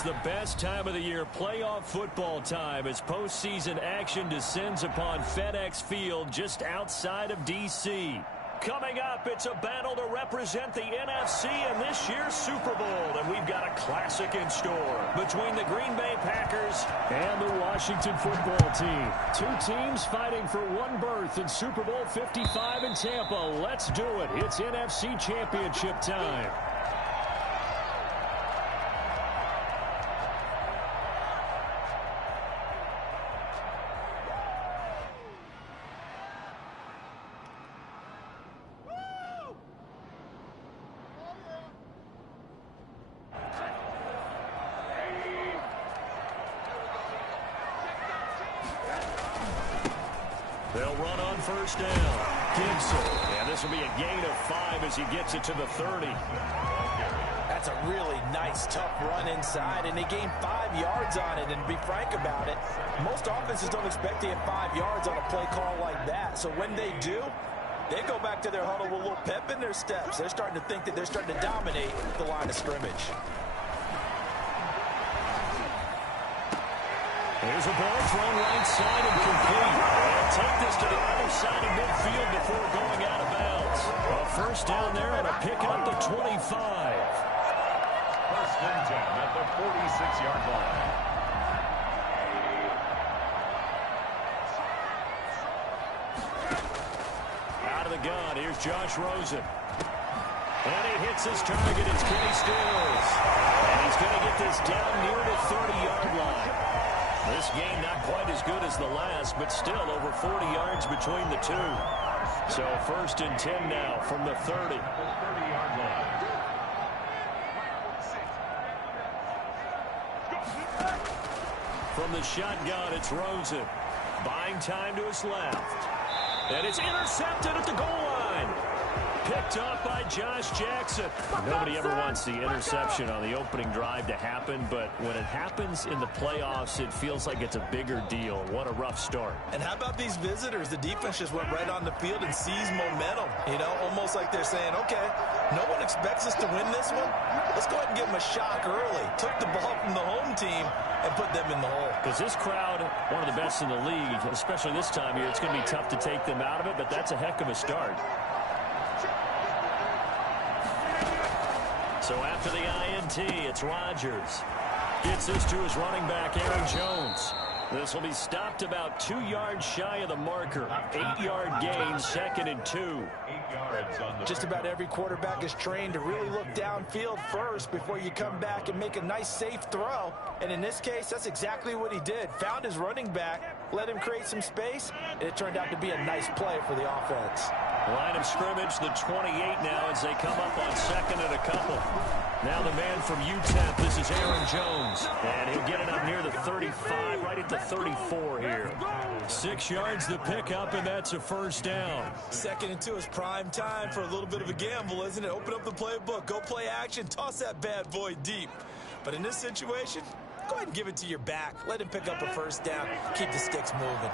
It's the best time of the year, playoff football time, as postseason action descends upon FedEx Field just outside of D.C. Coming up, it's a battle to represent the NFC in this year's Super Bowl, and we've got a classic in store between the Green Bay Packers and the Washington football team. Two teams fighting for one berth in Super Bowl 55 in Tampa. Let's do it. It's NFC Championship time. They'll run on first down. Gibson. And this will be a gain of 5 as he gets it to the 30. That's a really nice, tough run inside, and they gained 5 yards on it. And to be frank about it, most offenses don't expect to get 5 yards on a play call like that. So when they do, they go back to their huddle with a little pep in their steps. They're starting to think that they're starting to dominate the line of scrimmage. Here's a ball thrown right side and complete. They'll take this to the other side of midfield before going out of bounds. A first down there and a pick up to 25. First and 10 at the 46-yard line. Out of the gun, here's Josh Rosen. And he hits his target. It's Kenny Stills. And he's going to get this down near the 30-yard line. This game not quite as good as the last, but still over 40 yards between the two. So first and 10 now from the 30. 30-yard line. From the shotgun, it's Rosen. Buying time to his left. And it's intercepted at the goal line. Picked up by Josh Jackson. Nobody ever wants the interception on the opening drive to happen, but when it happens in the playoffs, it feels like it's a bigger deal. What a rough start. And how about these visitors? The defense just went right on the field and seized momentum. You know, almost like they're saying, okay, no one expects us to win this one. Let's go ahead and give them a shock early. Took the ball from the home team and put them in the hole. Because this crowd, one of the best in the league, especially this time of year, it's going to be tough to take them out of it, but that's a heck of a start. So after the INT, it's Rodgers. Gets this to his running back, Aaron Jones. This will be stopped about 2 yards shy of the marker. 8-yard gain, 2nd and 2. 8 yards on the Just about every quarterback is trained to really look downfield first before you come back and make a nice, safe throw. And in this case, that's exactly what he did. Found his running back, let him create some space, and it turned out to be a nice play for the offense. Line of scrimmage, the 28 now as they come up on 2nd and a couple. Now the man from UTEP, this is Aaron Jones. And he'll get it up near the 35, right at the 34 here. 6 yards the pickup, and that's a first down. 2nd and 2 is prime time for a little bit of a gamble, isn't it? Open up the playbook, go play action, toss that bad boy deep. But in this situation, go ahead and give it to your back. Let him pick up a first down. Keep the sticks moving.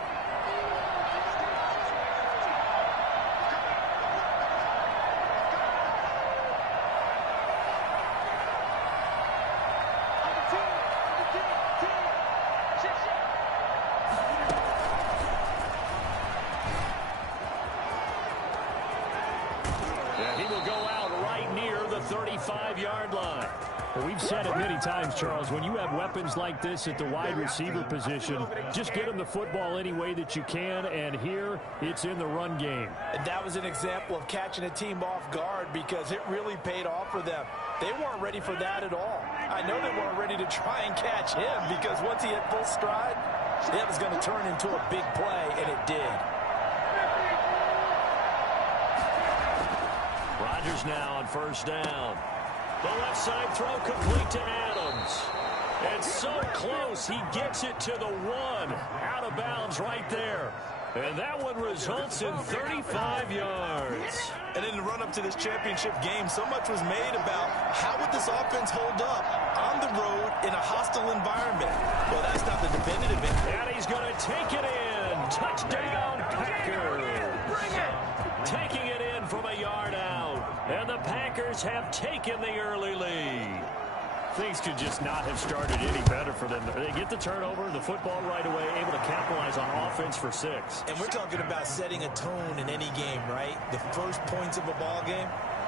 We've said it many times, Charles, when you have weapons like this at the wide receiver position, just get them the football any way that you can, and here it's in the run game. And that was an example of catching a team off guard because it really paid off for them. They weren't ready for that at all. I know they weren't ready to try and catch him because once he hit full stride, it was going to turn into a big play, and it did. Rodgers now on first down. The left side throw complete to Adams. It's so close, he gets it to the 1. Out of bounds right there. And that one results in 35 yards. And in the run-up to this championship game, so much was made about how would this offense hold up on the road in a hostile environment. Well, that's not the definitive. And he's going to take it in. Touchdown, Packers. Taking it in from a yard out. And the Packers have taken the early lead. Things could just not have started any better for them. They get the turnover, the football right away, able to capitalize on offense for 6. And we're talking about setting a tone in any game, right? The first points of a ball game.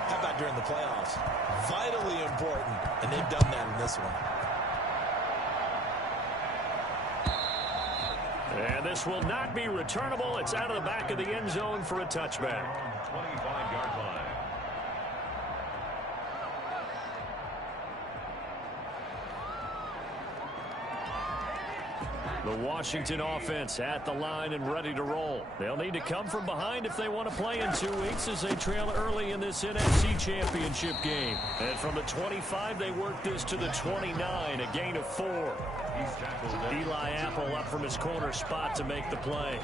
How about during the playoffs? Vitally important, and they've done that in this one. And this will not be returnable. It's out of the back of the end zone for a touchback. 25-yard line. The Washington offense at the line and ready to roll. They'll need to come from behind if they want to play in 2 weeks as they trail early in this NFC Championship game. And from the 25, they work this to the 29, a gain of 4. Eli Apple up from his corner spot to make the play.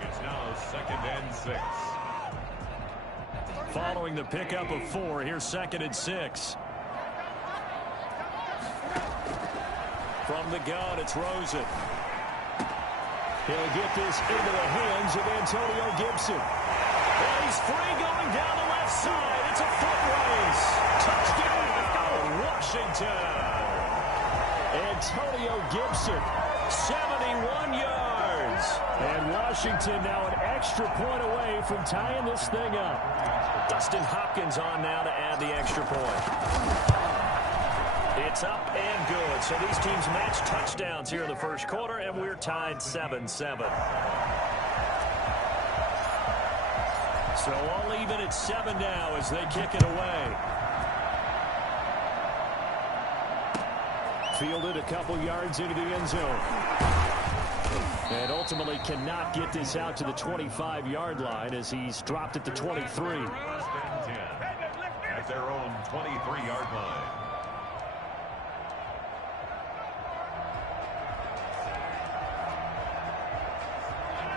It's now 2nd and 6. Following the pickup of 4, here's 2nd and 6. From the gun, it's Rosen. He'll get this into the hands of Antonio Gibson. And he's free going down the left side. It's a foot race. Touchdown, Washington. Antonio Gibson, 71 yards. And Washington now an extra point away from tying this thing up. Dustin Hopkins on now to add the extra point. It's up and good. So these teams match touchdowns here in the first quarter, and we're tied 7-7. So all even at 7 now as they kick it away. Fielded a couple yards into the end zone. And ultimately cannot get this out to the 25-yard line as he's dropped at the 23. First and 10 at their own 23-yard line.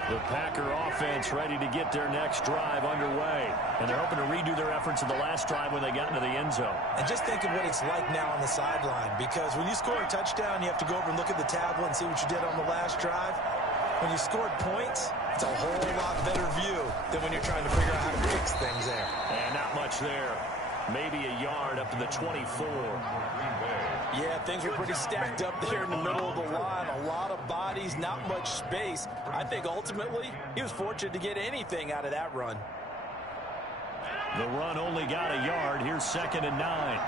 The Packer offense ready to get their next drive underway. And they're hoping to redo their efforts in the last drive when they got into the end zone. And just think of what it's like now on the sideline, because when you score a touchdown, you have to go over and look at the tablet and see what you did on the last drive. When you scored points, it's a whole lot better view than when you're trying to figure out how to fix things there. And not much there. Maybe a yard up to the 24. Yeah, things were pretty stacked up there in the middle of the line. A lot of bodies, not much space. I think ultimately he was fortunate to get anything out of that run. The run only got a yard. Here's 2nd and 9.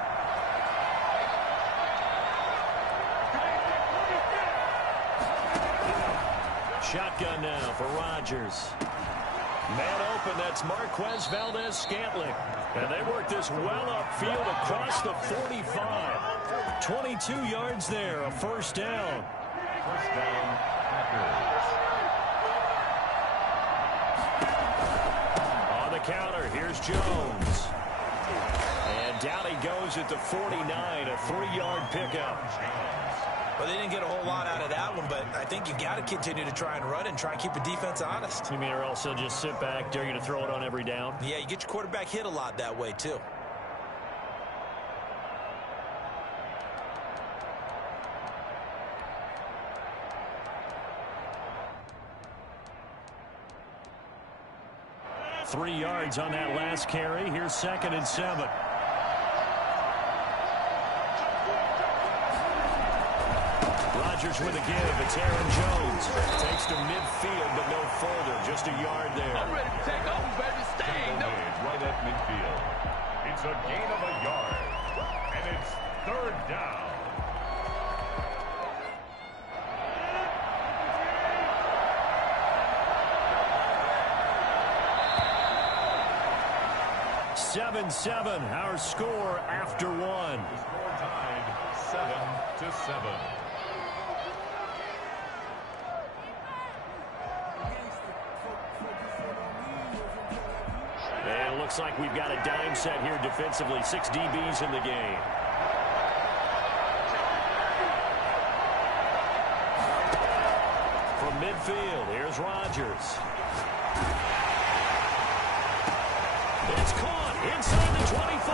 Shotgun now for Rodgers. Man open, that's Marquez Valdez-Scantling. And they work this well upfield across the 45. 22 yards there, a first down. First down, Packers. On the counter, here's Jones. And down he goes at the 49, a 3-yard pickup. Well, they didn't get a whole lot out of that one, but I think you got to continue to try and run and try and keep the defense honest. You mean or else they'll just sit back, dare you to throw it on every down? Yeah, you get your quarterback hit a lot that way, too. Three yards on that last carry. Here's 2nd and 7. Rodgers with a give. It's Aaron Jones. Takes to midfield, but no folder. Just a yard there. I'm ready to take over, baby. Staying up. Right at midfield. It's a gain of a yard. And it's 3rd down. Seven, our score after 1. The score tied 7-7. And it looks like we've got a dime set here defensively. 6 DBs in the game. From midfield, here's Rodgers. It's caught inside the 25.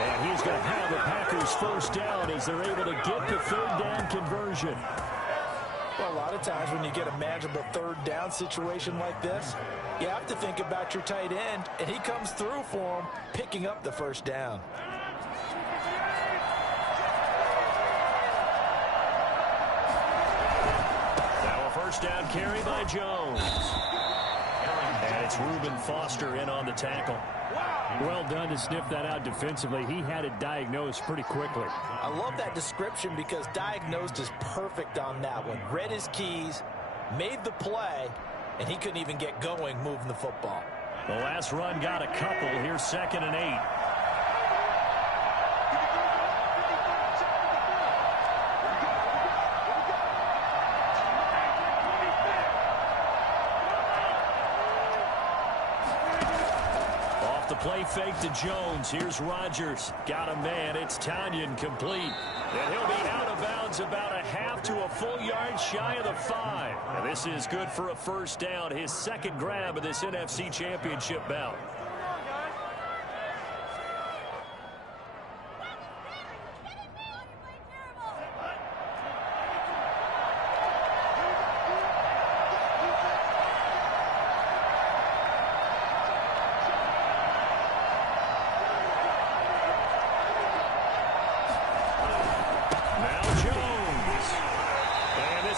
And he's going to have the Packers first down as they're able to get the 3rd down conversion. Well, a lot of times when you get a manageable 3rd down situation like this, you have to think about your tight end, and he comes through for him, picking up the first down. First down carry by Jones. And it's Reuben Foster in on the tackle. Well done to sniff that out defensively. He had it diagnosed pretty quickly. I love that description because diagnosed is perfect on that one. Read his keys, made the play, and he couldn't even get going moving the football. The last run got a couple. Here's 2nd and 8. Off the play fake to Jones. Here's Rodgers. Got a man. It's Tanyan complete. And he'll be out of bounds about a half to a full yard shy of the 5. And this is good for a first down. His second grab of this NFC Championship bout.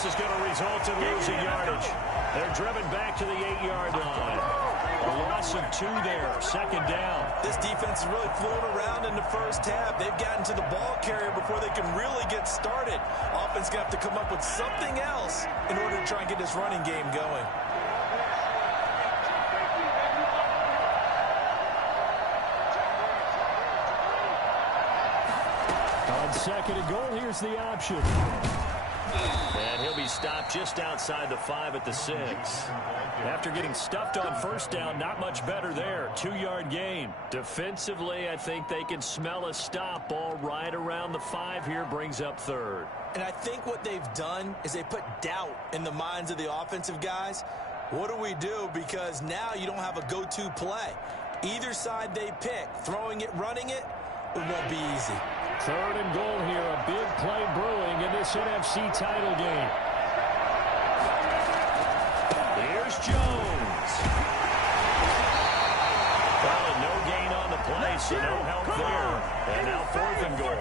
This is going to result in losing yardage. They're driven back to the 8-yard line. A loss of 2 there. 2nd down. This defense is really floating around in the first half. They've gotten to the ball carrier before they can really get started. Offense going to have to come up with something else in order to try and get this running game going. On 2nd and goal, here's the option. And he'll be stopped just outside the 5 at the 6. After getting stuffed on first down, not much better there. 2-yard gain. Defensively, I think they can smell a stop. Ball right around the 5 here, brings up 3rd. And I think what they've done is they put doubt in the minds of the offensive guys. What do we do? Because now you don't have a go-to play. Either side they pick, throwing it, running it, it won't be easy. 3rd and goal here. A big play brewing in this NFC title game. Here's Jones. Well, and no gain on the play, so no help there. And now 4th and goal.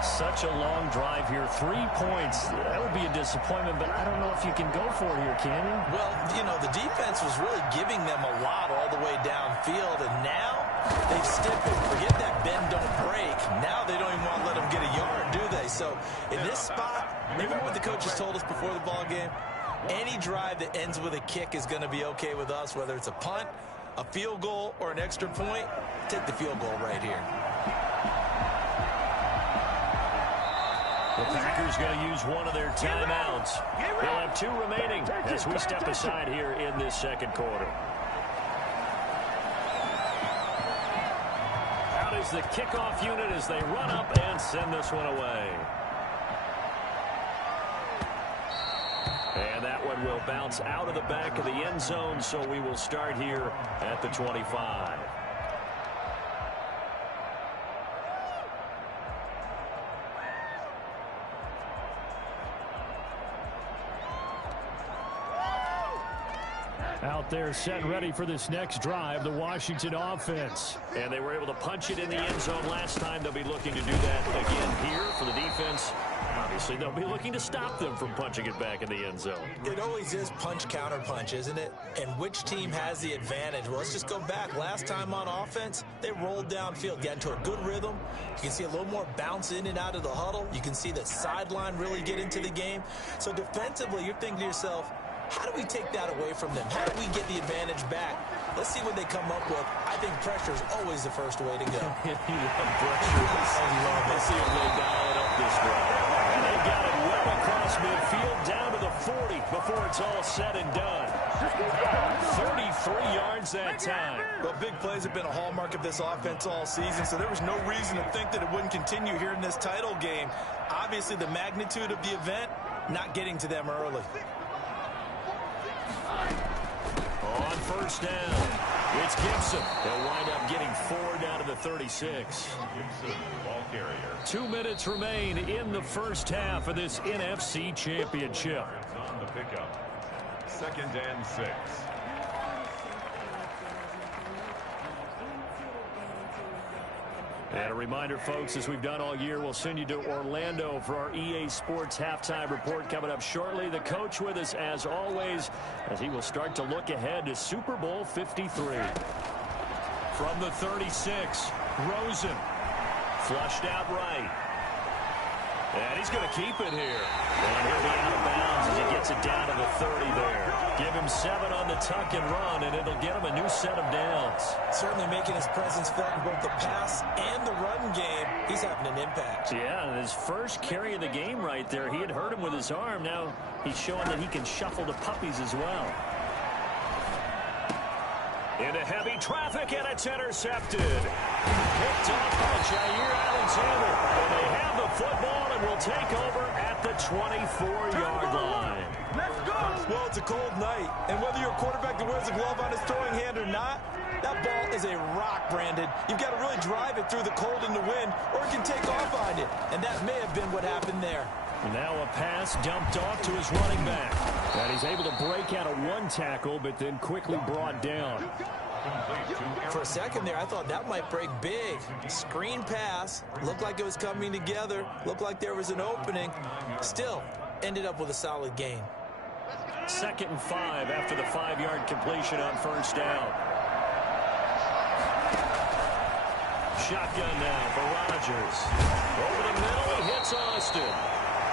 Such a long drive here. 3 points. That would be a disappointment, but I don't know if you can go for it here, can you? Well, you know, the defense was really giving them a lot all the way downfield, and now they've stiffened. Forget that bend, don't break. Now they don't even want to let them get a yard, do they? So in this spot, remember what the coaches told us before the ball game? Any drive that ends with a kick is going to be okay with us, whether it's a punt, a field goal, or an extra point. Take the field goal right here. The Packers going to use one of their timeouts. They'll have 2 remaining as we step aside here in this 2nd quarter. Out is the kickoff unit as they run up and send this one away. And that one will bounce out of the back of the end zone, so we will start here at the 25. Out there set and ready for this next drive, the Washington offense. And they were able to punch it in the end zone last time. They'll be looking to do that again here for the defense. Obviously, they'll be looking to stop them from punching it back in the end zone. It always is punch, counter punch, isn't it? And which team has the advantage? Well, let's just go back. Last time on offense, they rolled downfield, got into a good rhythm. You can see a little more bounce in and out of the huddle. You can see the sideline really get into the game. So defensively, you're thinking to yourself, how do we take that away from them? How do we get the advantage back? Let's see what they come up with. I think pressure is always the first way to go. You love pressure. Let's see if they dial it up this way. And they got it well across midfield down to the 40 before it's all said and done. 33 yards that time. Well, big plays have been a hallmark of this offense all season, so there was no reason to think that it wouldn't continue here in this title game. Obviously, the magnitude of the event, not getting to them early. On first down, it's Gibson. They'll wind up getting 4 down to the 36. Gibson, ball carrier. 2 minutes remain in the first half of this NFC Championship. On the pickup. 2nd and 6. And a reminder, folks, as we've done all year, we'll send you to Orlando for our EA Sports halftime report coming up shortly. The coach with us, as always, as he will start to look ahead to Super Bowl 53. From the 36, Rosen. Flushed out right. And he's going to keep it here. And he'll be out of bounds as he gets it down to the 30 there. Give him 7 on the tuck and run, and it'll get him a new set of downs. Certainly making his presence felt in both the pass and the run game. He's having an impact. Yeah, his first carry of the game right there. He had hurt him with his arm. Now he's showing that he can shuffle the puppies as well. Into heavy traffic, and it's intercepted. Picked off by Jair Alexander. And they have the football and will take over at the 24-yard line. Let's go! Well, it's a cold night, and whether you're a quarterback that wears a glove on his throwing hand or not, that ball is a rock, Brandon. You've got to really drive it through the cold and the wind, or it can take off on you. And that may have been what happened there. Now a pass dumped off to his running back. And he's able to break out of one tackle, but then quickly brought down. For a second there, I thought that might break big. Screen pass. Looked like it was coming together. Looked like there was an opening. Still, ended up with a solid gain. 2nd and 5 after the 5-yard completion on first down. Shotgun now for Rodgers. Over the middle, he hits Austin.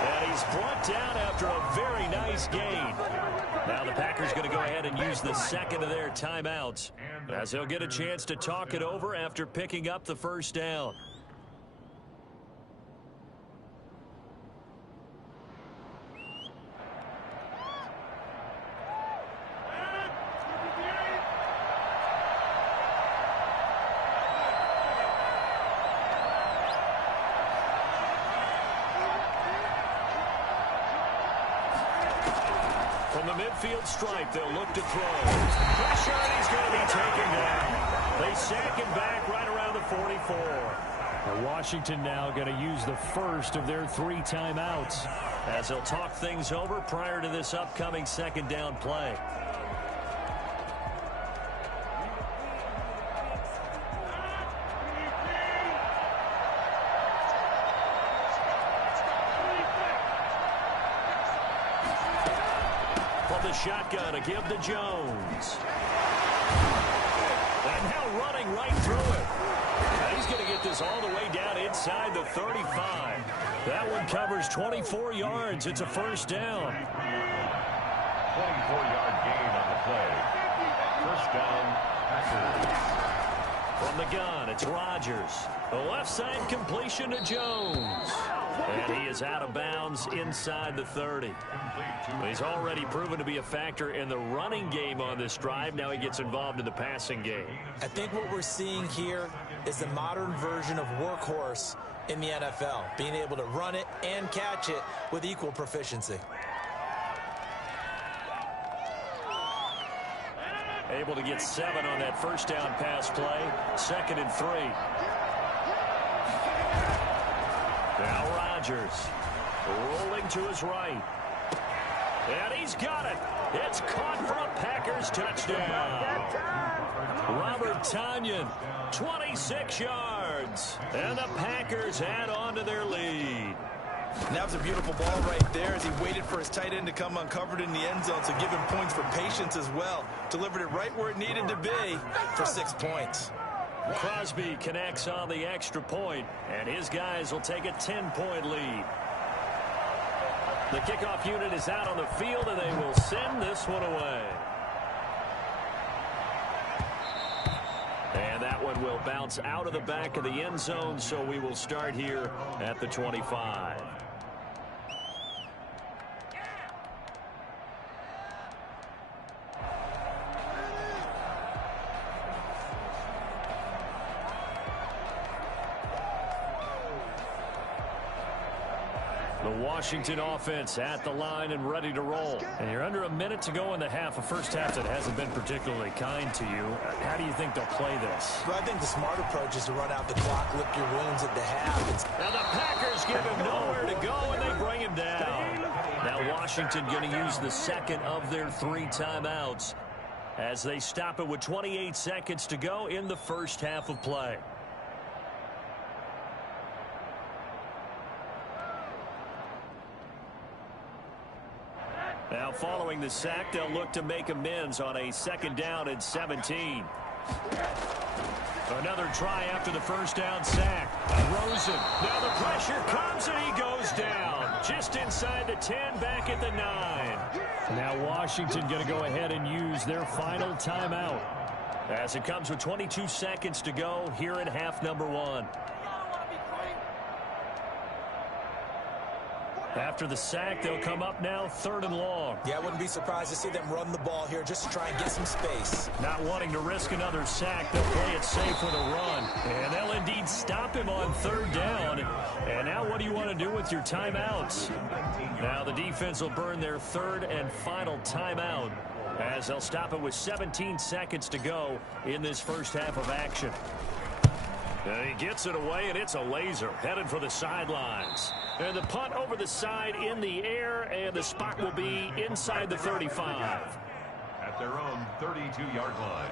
And he's brought down after a very nice gain. Now the Packers going to go ahead and use the second of their timeouts, as they'll get a chance to talk it over after picking up the first down. From the midfield stripe, they'll look to throw. Pressure, and he's going to be taken down. They sack him back right around the 44. Now Washington now going to use the first of their 3 timeouts, as they'll talk things over prior to this upcoming second down play. Shotgun to give to Jones. And now running right through it. Now he's going to get this all the way down inside the 35. That one covers 24 yards. It's a first down. 24-yard gain on the play. First down, Packers. From the gun, it's Rodgers. The left side completion to Jones. And he is out of bounds inside the 30. He's already proven to be a factor in the running game on this drive. Now he gets involved in the passing game. I think what we're seeing here is the modern version of workhorse in the NFL, being able to run it and catch it with equal proficiency. Able to get 7 on that first down pass play. 2nd and 3. Now Rodgers rolling to his right. And he's got it. It's caught for a Packers touchdown. Robert Tonyan, 26 yards. And the Packers add on to their lead. And that was a beautiful ball right there as he waited for his tight end to come uncovered in the end zone, so give him points for patience as well. Delivered it right where it needed to be for 6 points. Crosby connects on the extra point, and his guys will take a 10-point lead. The kickoff unit is out on the field, and they will send this one away. And that one will bounce out of the back of the end zone, so we will start here at the 25. The Washington offense at the line and ready to roll. And you're under a minute to go in the half, a first half that hasn't been particularly kind to you. How do you think they'll play this? Well, I think the smart approach is to run out the clock, lick your wounds at the half. Now the Packers give him nowhere to go, and they bring him down. Now Washington going to use the second of their 3 timeouts as they stop it with 28 seconds to go in the first half of play. Now following the sack, they'll look to make amends on a 2nd down and 17. Another try after the first down sack. Rosen. Now the pressure comes and he goes down. Just inside the 10, back at the 9. Now Washington going to go ahead and use their final timeout. As it comes with 22 seconds to go here in half number 1. After the sack, they'll come up now 3rd and long. Yeah, I wouldn't be surprised to see them run the ball here just to try and get some space. Not wanting to risk another sack, they'll play it safe with a run. And they'll indeed stop him on 3rd down. And now what do you want to do with your timeouts? Now the defense will burn their 3rd and final timeout as they'll stop it with 17 seconds to go in this first half of action. He gets it away, and it's a laser headed for the sidelines. And the punt over the side in the air, and the spot will be inside the 35. At their own 32-yard line.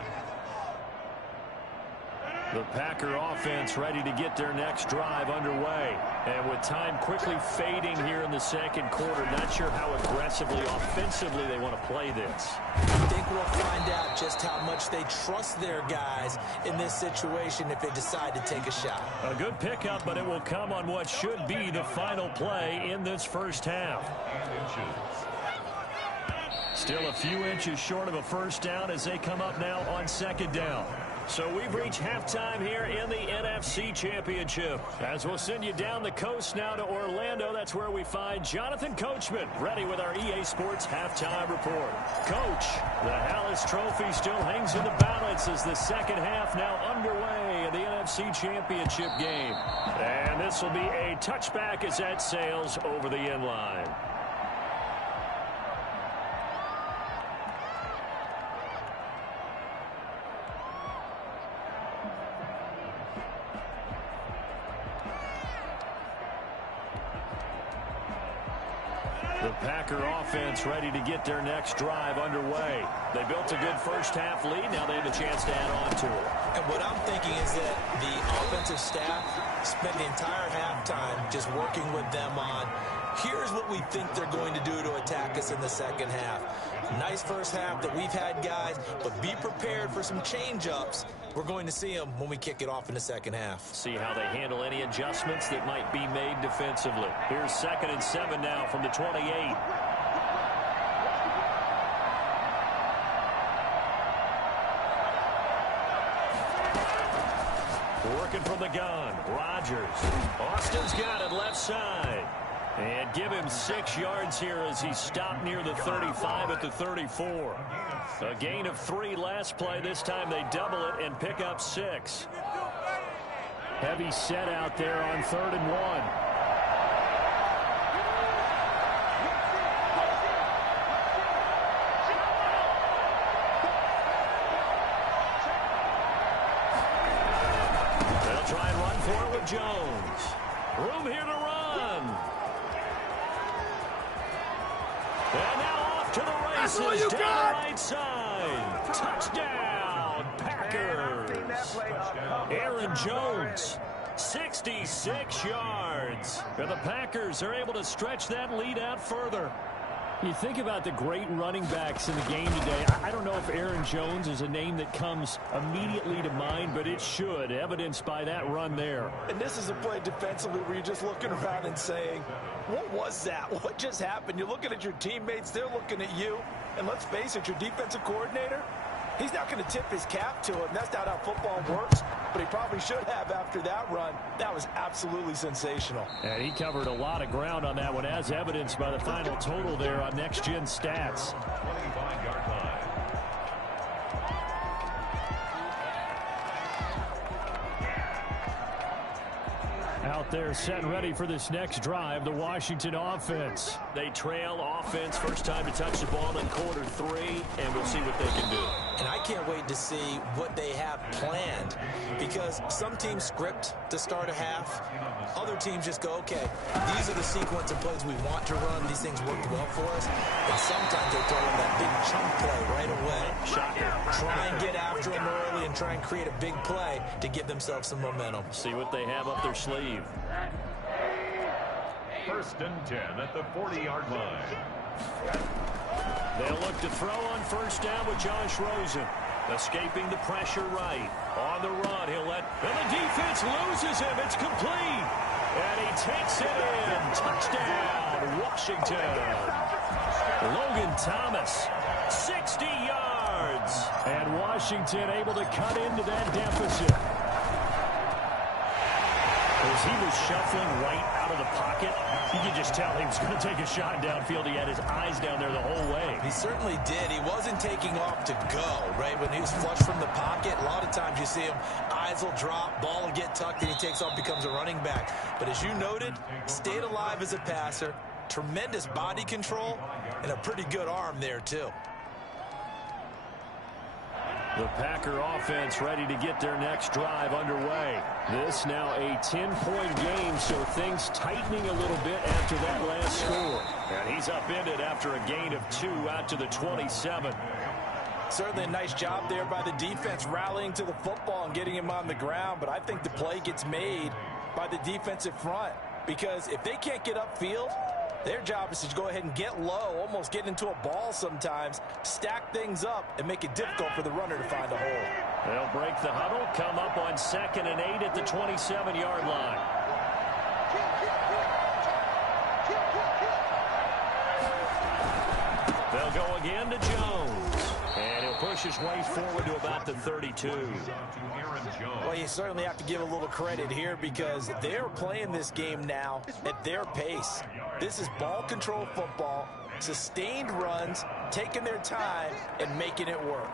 The Packer offense ready to get their next drive underway. And with time quickly fading here in the 2nd quarter, not sure how aggressively, offensively they want to play this. I think we'll find out just how much they trust their guys in this situation if they decide to take a shot. A good pickup, but it will come on what should be the final play in this first half. Still a few inches short of a first down as they come up now on 2nd down. So we've reached halftime here in the NFC Championship. As we'll send you down the coast now to Orlando, that's where we find Jonathan Coachman ready with our EA Sports Halftime Report. Coach, the Hallis Trophy still hangs in the balance as the 2nd half now underway in the NFC Championship game. And this will be a touchback as that sails over the end line. The Packer offense ready to get their next drive underway. They built a good first half lead. Now they have a chance to add on to it. And what I'm thinking is that the offensive staff spent the entire halftime just working with them on, here's what we think they're going to do to attack us in the 2nd half. Nice first half that we've had, guys, but be prepared for some change-ups. We're going to see them when we kick it off in the 2nd half. See how they handle any adjustments that might be made defensively. Here's 2nd and 7 now from the 28. Working from the gun, Rodgers. Austin's got it left side. And give him 6 yards here as he stopped near the 35 at the 34. A gain of 3 last play. This time they double it and pick up 6. Heavy set out there on 3rd and 1. They'll try and run for it with Jones. Room here to run. And now off to the races down the right side. Touchdown, Packers. Aaron Jones, 66 yards. And the Packers are able to stretch that lead out further. You think about the great running backs in the game today. I don't know if Aaron Jones is a name that comes immediately to mind, but it should, evidenced by that run there. And this is a play defensively where you're just looking around and saying, what was that? What just happened? You're looking at your teammates. They're looking at you. And let's face it, your defensive coordinator, he's not going to tip his cap to him. That's not how football works, but he probably should have after that run. That was absolutely sensational. And he covered a lot of ground on that one, as evidenced by the final total there on Next Gen Stats. 25-yard line. Out there set and ready for this next drive, the Washington offense. They trail offense, first time to touch the ball in quarter 3, and we'll see what they can do. And I can't wait to see what they have planned, because some teams script to start a half. Other teams just go, okay, these are the sequence of plays we want to run. These things worked well for us. And sometimes they throw in that big chunk play right away. Shocker. Try and get after them early and try and create a big play to give themselves some momentum. See what they have up their sleeve. 1st and 10 at the 40-yard line. They'll look to throw on first down with Josh Rosen. Escaping the pressure right. On the run, and the defense loses him. It's complete. And he takes it in. Touchdown, Washington. Logan Thomas, 60 yards. And Washington able to cut into that deficit. As he was shuffling right out of the pocket, you could just tell he was going to take a shot downfield. He had his eyes down there the whole way. He certainly did. He wasn't taking off to go, right? When he was flush from the pocket, a lot of times you see him, eyes will drop, ball will get tucked, and he takes off, becomes a running back. But as you noted, stayed alive as a passer, tremendous body control, and a pretty good arm there, too. The Packer offense ready to get their next drive underway. This now a 10-point game, so things tightening a little bit after that last score. And he's upended after a gain of 2 out to the 27. Certainly a nice job there by the defense rallying to the football and getting him on the ground, but I think the play gets made by the defensive front because if they can't get upfield, their job is to go ahead and get low, almost get into a ball sometimes, stack things up, and make it difficult for the runner to find a hole. They'll break the huddle, come up on 2nd and 8 at the 27-yard line. They'll go again to Jones. And he'll push his way forward to about the 32. Well, you certainly have to give a little credit here because they're playing this game now at their pace. This is ball control football, sustained runs, taking their time, and making it work.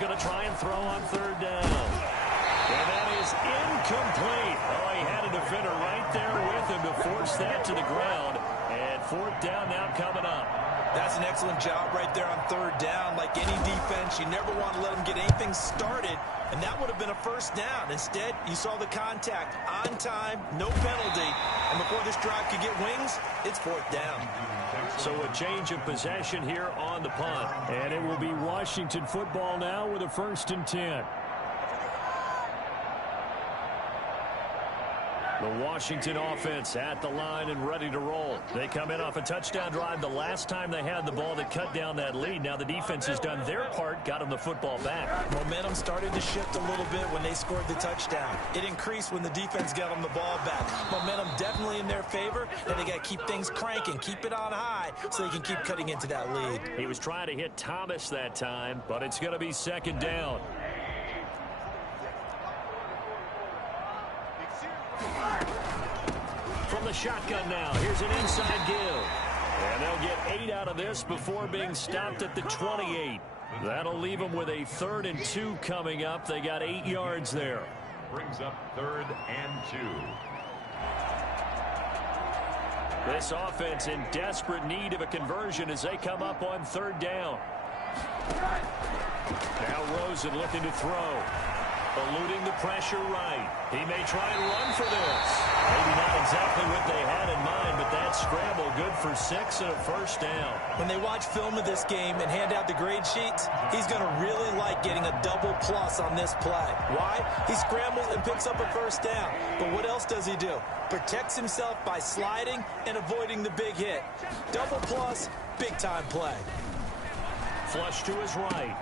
Going to try and throw on 3rd down. And that is incomplete. Oh, he had a defender right there with him to force that to the ground. And 4th down now coming up. That's an excellent job right there on 3rd down. Like any defense, you never want to let them get anything started, and that would have been a 1st down. Instead, you saw the contact on time, no penalty, and before this drive could get wings, it's 4th down. So a change of possession here on the punt. And it will be Washington football now with a 1st and 10. The Washington offense at the line and ready to roll. They come in off a touchdown drive the last time they had the ball that cut down that lead. Now the defense has done their part, got them the football back. Momentum started to shift a little bit when they scored the touchdown. It increased when the defense got them the ball back. Momentum definitely in their favor, and they got to keep things cranking, keep it on high so they can keep cutting into that lead. He was trying to hit Thomas that time, but it's going to be 2nd down. From the shotgun now, here's an inside give. And they'll get 8 out of this before being stopped at the 28. That'll leave them with a 3rd and 2 coming up. They got 8 yards there. Brings up 3rd and 2. This offense in desperate need of a conversion as they come up on 3rd down. Now Rosen looking to throw. Eluding the pressure right. He may try and run for this. Maybe not exactly what they had in mind, but that scramble good for 6 and a 1st down. When they watch film of this game and hand out the grade sheets, he's going to really like getting a double plus on this play. Why? He scrambles and picks up a 1st down. But what else does he do? Protects himself by sliding and avoiding the big hit. Double plus, big time play. Flush to his right.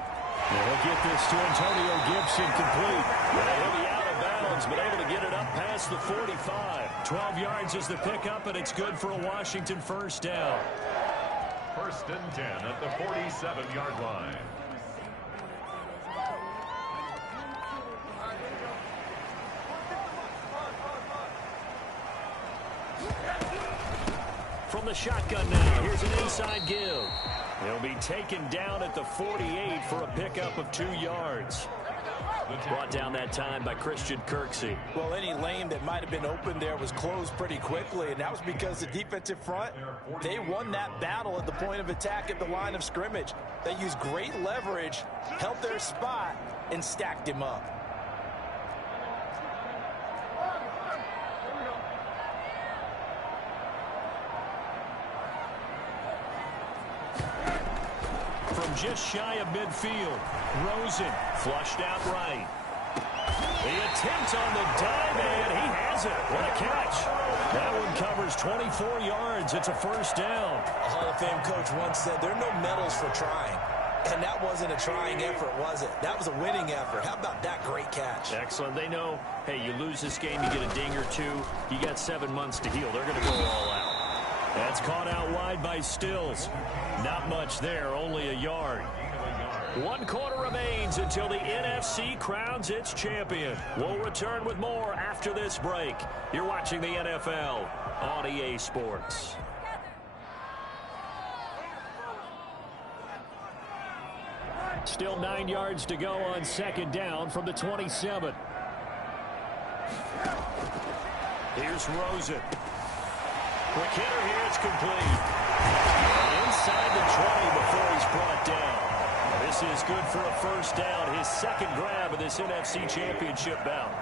They'll get this to Antonio Gibson complete. He'll be out of bounds, but able to get it up past the 45. 12 yards is the pickup, and it's good for a Washington 1st down. 1st and 10 at the 47-yard line. From the shotgun now, here's an inside give. He'll be taken down at the 48 for a pickup of 2 yards. Brought down that time by Christian Kirksey. Well, any lane that might have been open there was closed pretty quickly, and that was because the defensive front, they won that battle at the point of attack at the line of scrimmage. They used great leverage, held their spot, and stacked him up. from just shy of midfield. Rosen flushed out right. The attempt on the dive, and he has it. What a catch. That one covers 24 yards. It's a first down. A Hall of Fame coach once said there are no medals for trying. And that wasn't a trying effort, was it? That was a winning effort. How about that great catch? Excellent. They know, hey, you lose this game, you get a ding or two. You got 7 months to heal. They're going to go all out. That's caught out wide by Stills. Not much there, only a yard. 1 quarter remains until the NFC crowns its champion. We'll return with more after this break. You're watching the NFL on EA Sports. Still 9 yards to go on second down from the 27. Here's Rosen. Quick hitter here, it's complete. And inside the 20 before he's brought down. This is good for a first down. His second grab of this NFC Championship bout.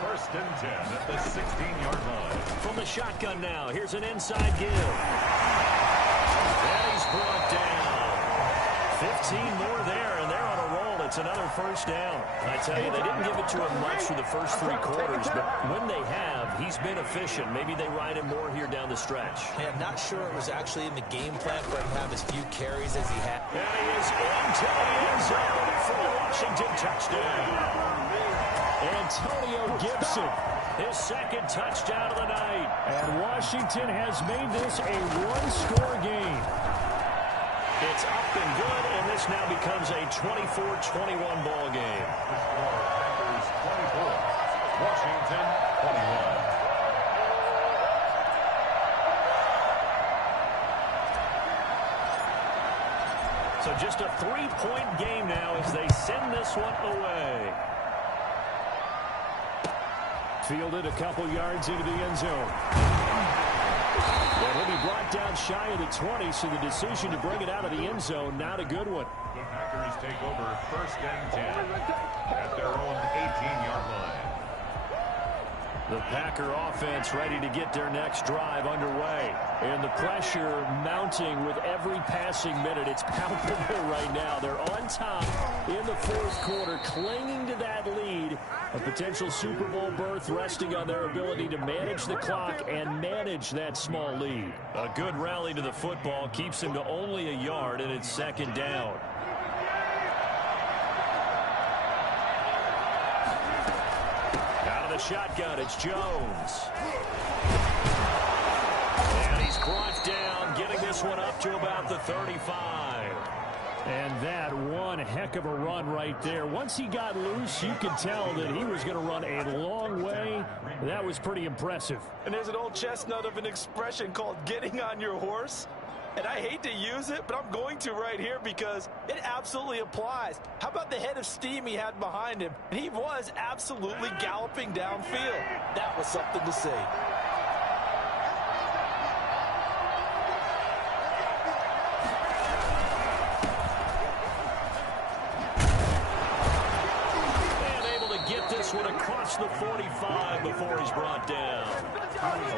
First and 10 at the 16-yard line. From the shotgun now, here's an inside give. And he's brought down. 15 more there, and they're on a roll. It's another first down. I tell you, they didn't give it to him much for the first 3 quarters, but when they have, he's been efficient. Maybe they ride him more here down the stretch. Yeah, I'm not sure it was actually in the game plan for him to have as few carries as he had. And he is into the end zone for the Washington touchdown. Antonio Gibson, his second touchdown of the night. And Washington has made this a 1-score game. It's up and good, and this now becomes a 24-21 ball game. Packers 24, Washington 21. So just a 3-point game now as they send this one away. Fielded a couple yards into the end zone. And he'll be brought down shy of the 20, so the decision to bring it out of the end zone, not a good one. The Packers take over first and 10 at their own 18-yard line. The Packer offense ready to get their next drive underway. And the pressure mounting with every passing minute. It's palpable right now. They're on top in the fourth quarter, clinging to that lead. A potential Super Bowl berth resting on their ability to manage the clock and manage that small lead. A good rally to the football keeps them to only a yard, and it's second down. Out of the shotgun, it's Jones. And he's brought down, getting this one up to about the 35. And that one heck of a run right there. Once he got loose, you could tell that he was going to run a long way. That was pretty impressive. And there's an old chestnut of an expression called getting on your horse. And I hate to use it, but I'm going to right here because it absolutely applies. How about the head of steam he had behind him? And he was absolutely galloping downfield. That was something to see. One across the 45 before he's brought down.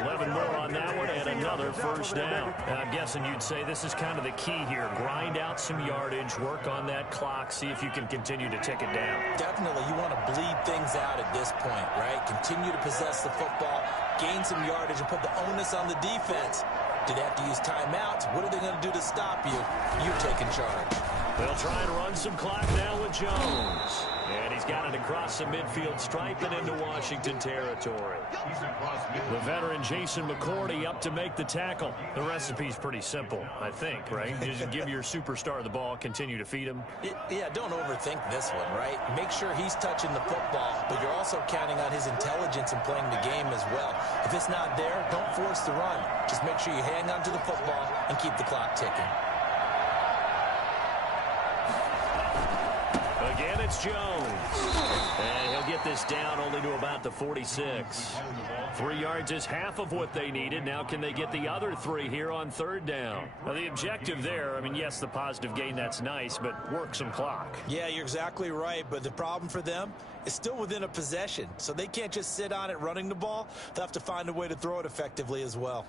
11 more on that one and another first down. And I'm guessing you'd say this is kind of the key here. Grind out some yardage, work on that clock, see if you can continue to tick it down. Definitely, you want to bleed things out at this point, right? Continue to possess the football, gain some yardage, and put the onus on the defense. Do they have to use timeouts? What are they going to do to stop you? You're taking charge. They'll try and run some clock now with Jones. And he's got it across the midfield stripe and into Washington territory. The veteran Jason McCourty up to make the tackle. The recipe's pretty simple, I think, right? Just give your superstar the ball, continue to feed him. Yeah, don't overthink this one, right? Make sure he's touching the football, but you're also counting on his intelligence in playing the game as well. If it's not there, don't force the run. Just make sure you hang on to the football and keep the clock ticking. Again, it's Jones. And he'll get this down only to about the 46. 3 yards is half of what they needed. Now can they get the other 3 here on third down? Now, the objective there, I mean, yes, the positive gain, that's nice, but work some clock. Yeah, you're exactly right, but the problem for them is still within a possession, so they can't just sit on it running the ball. They'll have to find a way to throw it effectively as well.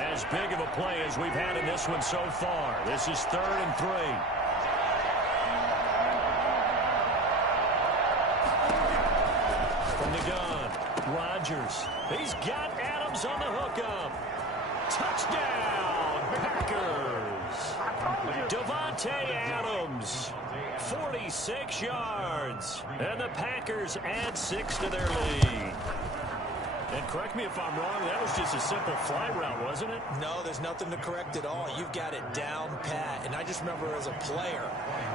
As big of a play as we've had in this one so far. This is 3rd and 3. From the gun, Rodgers. He's got Adams on the hookup. Touchdown, Packers. Devontae Adams, 46 yards. And the Packers add 6 to their lead. And correct me if I'm wrong, that was just a simple fly route, wasn't it? No, there's nothing to correct at all. You've got it down pat. And I just remember as a player,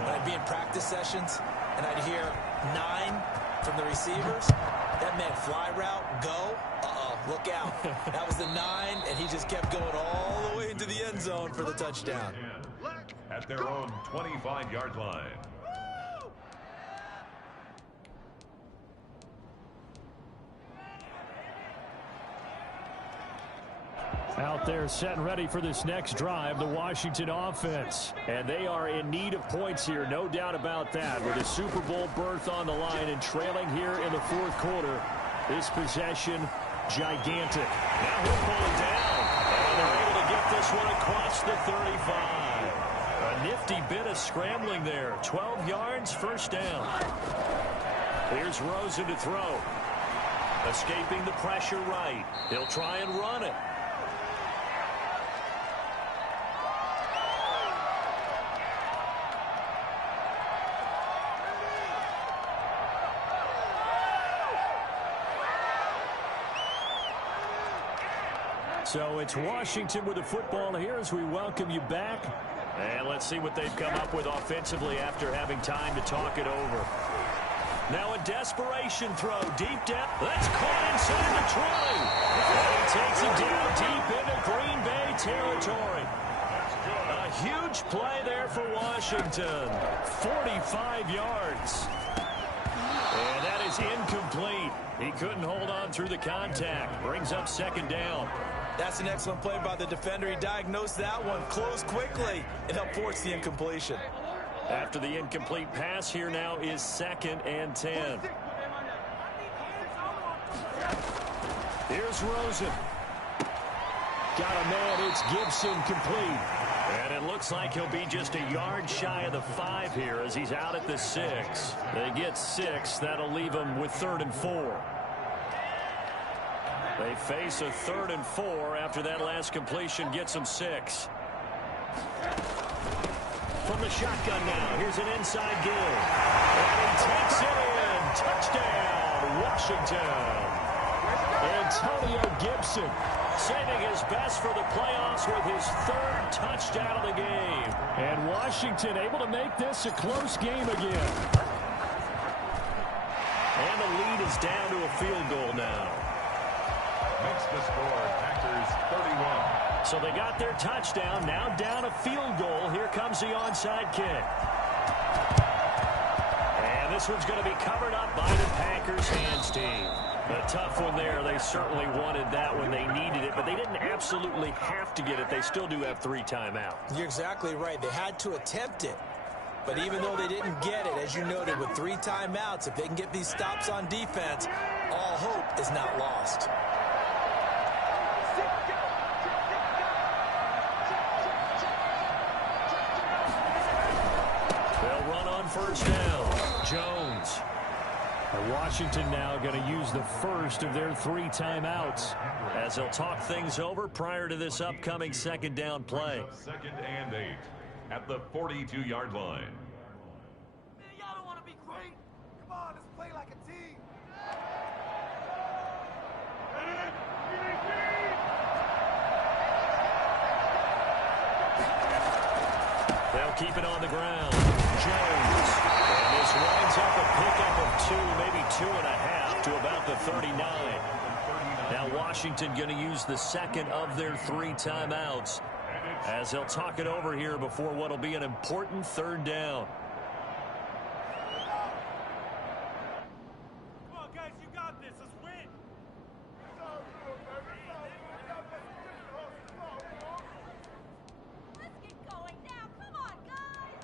when I'd be in practice sessions, and I'd hear 9 from the receivers, that meant fly route, go, look out. That was the 9, and he just kept going all the way into the end zone for the touchdown. At their own 25-yard line. Out there set and ready for this next drive, the Washington offense. And they are in need of points here, no doubt about that. With a Super Bowl berth on the line and trailing here in the 4th quarter. This possession, gigantic. Now he'll pull it down. And they're able to get this one across the 35. A nifty bit of scrambling there. 12 yards, first down. Here's Rosen to throw. Escaping the pressure right. He'll try and run it. So it's Washington with the football here as we welcome you back. And let's see what they've come up with offensively after having time to talk it over. Now a desperation throw, deep depth. That's caught inside the 20. And he takes it down deep into Green Bay territory. A huge play there for Washington. 45 yards. And that is incomplete. He couldn't hold on through the contact. Brings up 2nd down. That's an excellent play by the defender. He diagnosed that one, closed quickly, and helped force the incompletion. After the incomplete pass, here now is 2nd and 10. Here's Rosen. Got a man, it's Gibson complete. And it looks like he'll be just a yard shy of the 5 here as he's out at the 6. They get 6. That'll leave him with 3rd and 4. They face a 3rd and 4 after that last completion gets them 6. From the shotgun now, here's an inside give. And he takes it in. Touchdown, Washington. Antonio Gibson saving his best for the playoffs with his 3rd touchdown of the game. And Washington able to make this a close game again. And the lead is down to a field goal now. Makes the score Packers 31. So they got their touchdown, now down a field goal. Here comes the onside kick. And this one's going to be covered up by the Packers hands team. A tough one there. They certainly wanted that when they needed it, but they didn't absolutely have to get it. They still do have 3 timeouts. You're exactly right. They had to attempt it. But even though they didn't get it, as you noted, with 3 timeouts, if they can get these stops on defense, all hope is not lost. They'll run on first down. Jones. Washington now going to use the first of their 3 timeouts as they'll talk things over prior to this upcoming 2nd down play. 2nd and 8 at the 42-yard line. Man, y'all don't want to be great. Come on, let's play like a team. They'll keep it on the ground. Jones. And this winds up a pickup of 2, maybe 2.5 to about the 39. Now Washington going to use the 2nd of their 3 timeouts as they'll talk it over here before what will be an important 3rd down. Come on, guys, you got this. Let's win. Let's get going now. Come on, guys.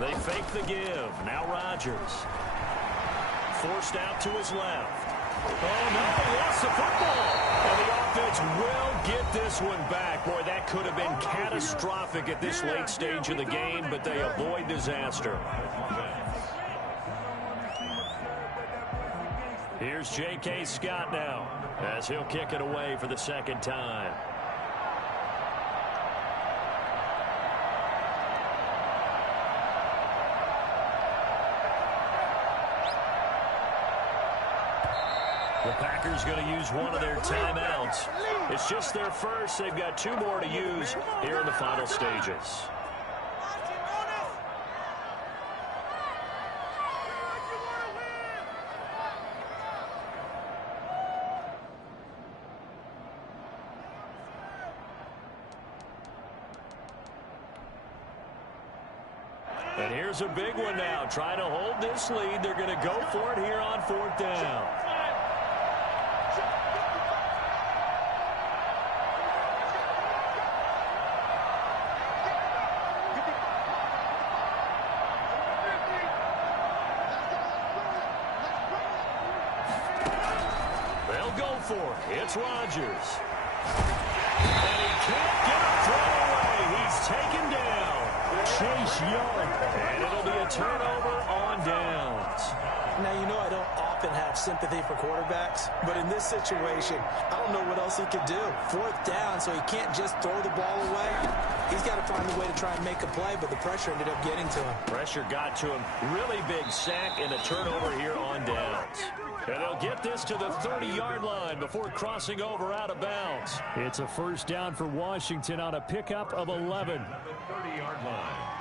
They fake the give. Now Rodgers. Forced out to his left. Oh, no, he lost the football. And the offense will get this one back. Boy, that could have been catastrophic at this late stage of the game, but they avoid disaster. Here's J.K. Scott now as he'll kick it away for the second time. The Packers going to use one of their timeouts. It's just their first. They've got 2 more to use here in the final stages. And here's a big one now. Trying to hold this lead. They're going to go for it here on 4th down. For it. It's Rodgers. And he can't get a throw away. He's taken down. Chase Young. And it'll be a turnover on downs. Now, you know I don't often have sympathy for quarterbacks, but in this situation, I don't know what else he could do. 4th down, so he can't just throw the ball away. He's got to find a way to try and make a play, but the pressure ended up getting to him. Pressure got to him. Really big sack and a turnover here on downs. And they'll get this to the 30-yard line before crossing over out of bounds. It's a first down for Washington on a pickup of 11. The 30-yard line.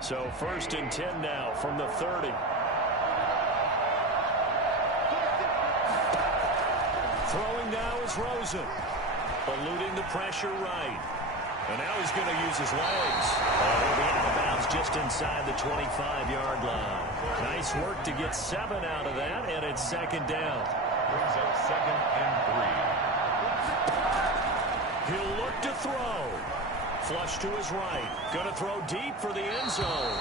So 1st and 10 now from the 30. Throwing now is Rosen. Eluding the pressure right. And now he's going to use his legs. He'll be out of bounds just inside the 25-yard line. Nice work to get 7 out of that, and it's 2nd down. Brings up 2nd and 3. He'll look to throw. Flush to his right. Going to throw deep for the end zone.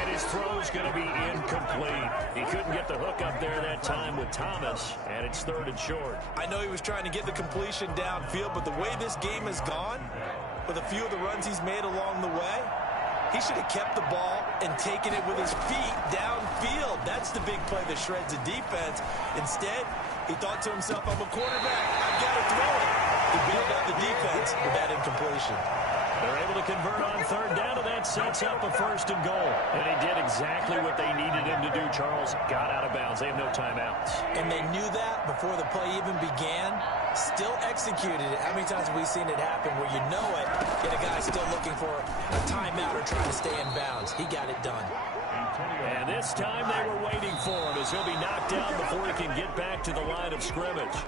And his throw's going to be incomplete. He couldn't get the hook up there that time with Thomas, and it's 3rd and short. I know he was trying to get the completion downfield, but the way this game has gone, with a few of the runs he's made along the way, he should have kept the ball and taken it with his feet downfield. That's the big play that shreds the defense. Instead, he thought to himself, I'm a quarterback. I've got to throw it. He bailed out the defense with that incompletion. They're able to convert on 3rd down, and that sets up a 1st and goal. And he did exactly what they needed him to do, Charles. Got out of bounds. They have no timeouts. And they knew that before the play even began. Still executed it. How many times have we seen it happen where you know it, yet a guy's still looking for a timeout or trying to stay in bounds? He got it done. And this time they were waiting for him as he'll be knocked down before he can get back to the line of scrimmage.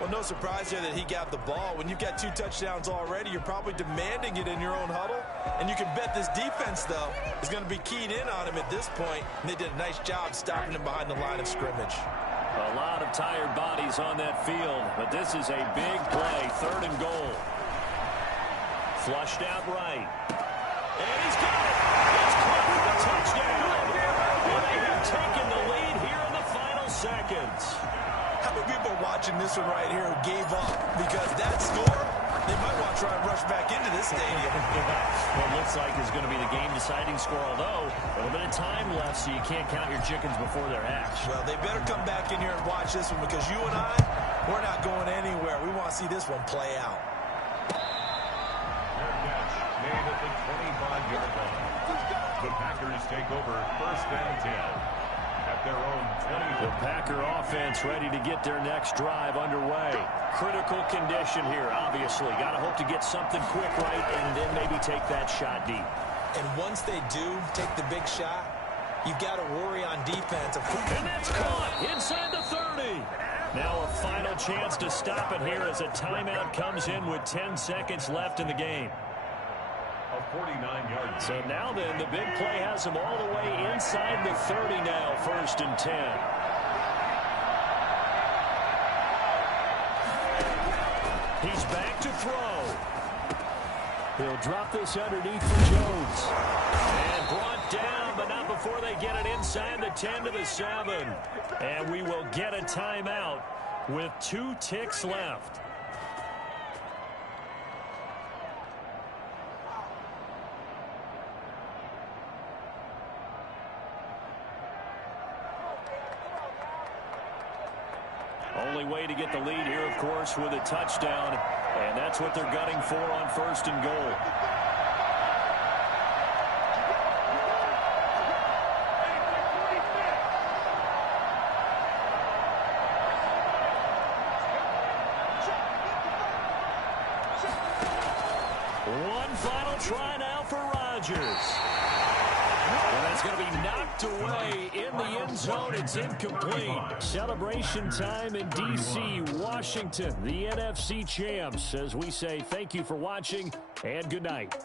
Well, no surprise here that he got the ball. When you've got 2 touchdowns already, you're probably demanding it in your own huddle. And you can bet this defense, though, is going to be keyed in on him at this point. And they did a nice job stopping him behind the line of scrimmage. A lot of tired bodies on that field, but this is a big play. 3rd and goal. Flushed out right. And he's got it. It's caught for the touchdown. And they have taken the lead here in the final seconds. How many people are watching this one right here who gave up? Because that score, they might want to try and rush back into this stadium. Well, it looks like it's going to be the game-deciding score, although a little bit of time left, so you can't count your chickens before they're hatched. Well, they better come back in here and watch this one because you and I, we're not going anywhere. We want to see this one play out. Fair catch made at the 25-yard line. The Packers take over 1st and 10. At their own 20. The Packer offense ready to get their next drive underway. Critical condition here, obviously. Got to hope to get something quick right and then maybe take that shot deep. And once they do take the big shot, you've got to worry on defense. And that's caught inside the 30. Now a final chance to stop it here as a timeout comes in with 10 seconds left in the game. A 49-yard. So now then, the big play has them all the way inside the 30 now, 1st and 10. He's back to throw. He'll drop this underneath for Jones. And brought down, but not before they get it inside the 10 to the 7. And we will get a timeout with 2 ticks left. Only way to get the lead here, of course, with a touchdown. And that's what they're gunning for on 1st and goal. One final try now for Rodgers. And that's going to be knocked away in the end zone. It's incomplete. Celebration time in D.C., Washington, the NFC champs, as we say thank you for watching and good night.